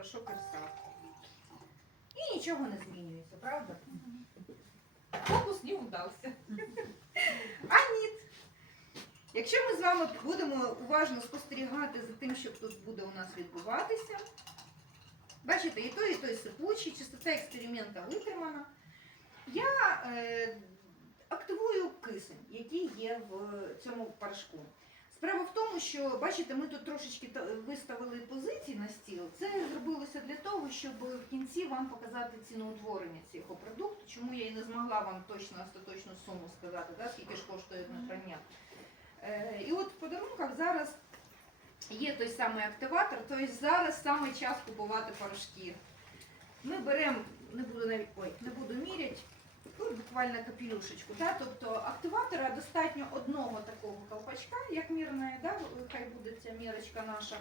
порошок Ірса. І нічого не змінюється, правда? Фокус не вдався. А ні. Якщо ми з вами будемо уважно спостерігати за тим, що тут буде у нас відбуватися, бачите, і той, і той сипучий, чистота експеримента витримана, я е, активую кисень, який є в цьому порошку. Справа в тому, що бачите, ми тут трошечки виставили позиції на стіл. Це зробилося для того, щоб в кінці вам показати ціноутворення цього продукту. Чому я і не змогла вам точно остаточну суму сказати, да, скільки ж коштує на прання. Е, і от в подарунках зараз є той самий активатор, тобто зараз саме час купувати порошки. Ми беремо, не буду навіть ой, не буду міряти, тут буквально капелюшечку. Да? Тобто активатора достатньо одного такого колпачка, як мірна, да? хай буде ця мірочка наша,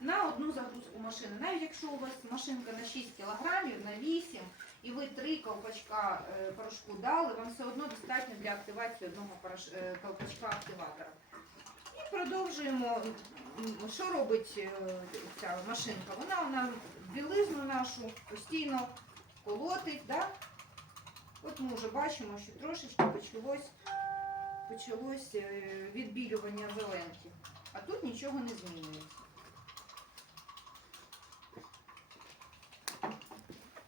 на одну загрузку машини. Навіть якщо у вас машинка на 6 кг, на 8 і ви три колпачка е, порошку дали, вам все одно достатньо для активації одного е, колпачка активатора. І продовжуємо. Що робить е, ця машинка? Вона, вона білизну нашу постійно колотить. Да? От ми вже бачимо, що трошечки почалось, почалось е, відбілювання зеленки. А тут нічого не змінюється.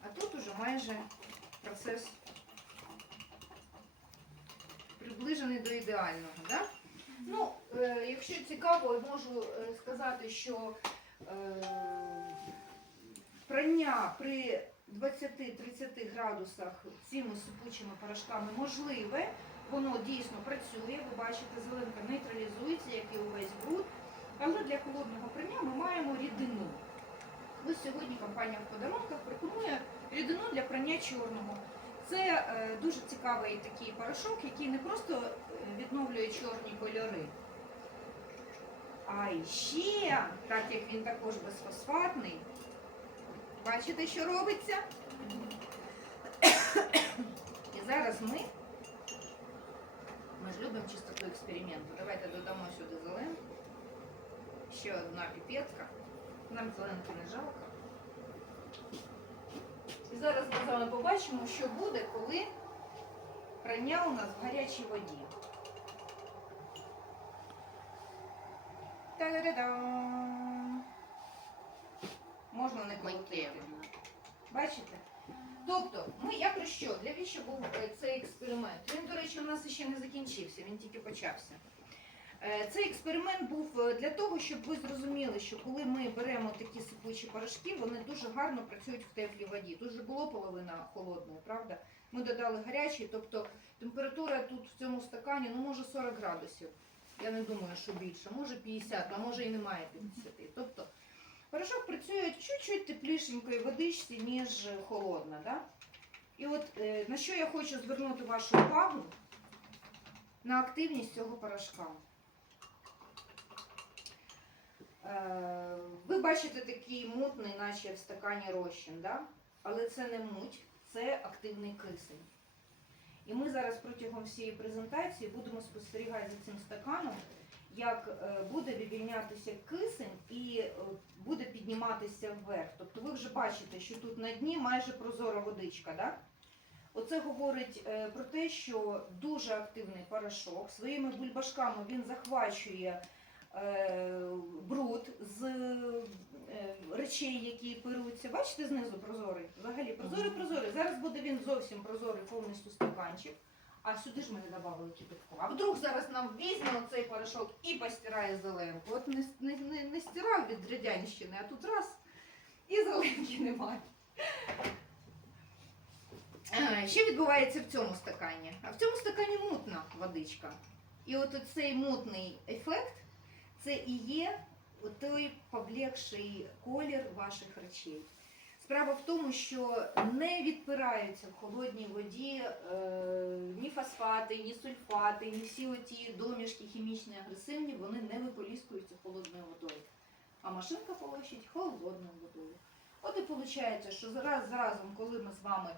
А тут уже майже процес приближений до ідеального. Да? Ну, е, якщо цікаво, можу е, сказати, що е, прання при 20-30 градусах цими сипучими порошками можливе. Воно дійсно працює, ви бачите, зеленка нейтралізується, як і увесь бруд. Але для холодного прання ми маємо рідину. Ось сьогодні компанія в подарунках пропонує рідину для прання чорного. Це е, дуже цікавий такий порошок, який не просто е, відновлює чорні кольори, а ще, так як він також безфосфатний, бачите, що робиться? І зараз ми, ми ж любимо чистоту експерименту. Давайте додамо сюди зеленку. Ще одна піпетка. Нам зеленки не жалко. І зараз ми з вами побачимо, що буде, коли прання у нас в гарячій воді. Та-да-да-дам! Можна не крутити. Бачите? Тобто, ми я про що? Для віщо був е, цей експеримент? Він, до речі, у нас ще не закінчився, він тільки почався. Е, Цей експеримент був е, для того, щоб ви зрозуміли, що коли ми беремо такі сипучі порошки, вони дуже гарно працюють в теплій воді. Тут же було половина холодної, правда? Ми додали гарячий, тобто температура тут в цьому стакані, ну може 40 градусів. Я не думаю, що більше, може 50, а може і немає 50. Тобто порошок працює чуть-чуть теплішенької водичці, ніж холодна. Да? І от е, на що я хочу звернути вашу увагу на активність цього порошка. Е, Ви бачите такий мутний, наче в стакані розчин, да? але це не муть, це активний кисень. І ми зараз протягом всієї презентації будемо спостерігати за цим стаканом, як е, буде вивільнятися кисень і е, буде підніматися вверх. Тобто ви вже бачите, що тут на дні майже прозора водичка. Да? Оце говорить е, про те, що дуже активний порошок. Своїми бульбашками він захвачує бруд з речей, які перуться. Бачите, знизу прозорий. Взагалі прозорий, прозорий. Зараз буде він зовсім прозорий, повністю стаканчик. А сюди ж ми не додавали кипятку. А вдруг зараз нам візьме оцей порошок і постирає зеленку. От не, не, не, не стирав від радянщини, а тут раз і зеленки немає. Що відбувається в цьому стакані? А в цьому стакані мутна водичка. І от цей мутний ефект це і є той поблекший колір ваших речей. Справа в тому, що не відпираються в холодній воді е, ні фосфати, ні сульфати, ні всі оті домішки хімічні агресивні, вони не виполіскуються холодною водою. А машинка полощить холодною водою. От і виходить, що зараз разом, коли ми з вами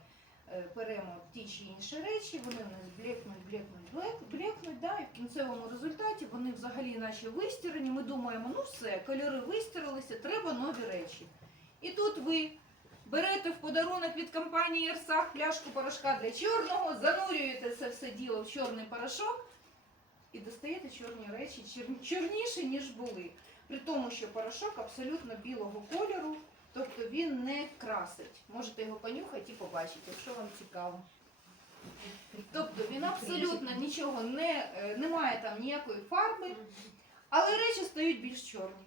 е, беремо ті чи інші речі, вони в нас блекнуть, блекнуть, блек- блекнуть, да, і в кінцевому результаті вони взагалі наче вистирані. Ми думаємо, ну все, кольори вистиралися, треба нові речі. І тут ви берете в подарунок від компанії Ерсах пляшку порошка для чорного, занурюєте це все діло в чорний порошок і достаєте чорні речі чорніші, ніж були. При тому, що порошок абсолютно білого кольору, тобто він не красить. Можете його понюхати і побачити, якщо вам цікаво. Тобто він абсолютно нічого не, е, не має там ніякої фарби, але речі стають більш чорні.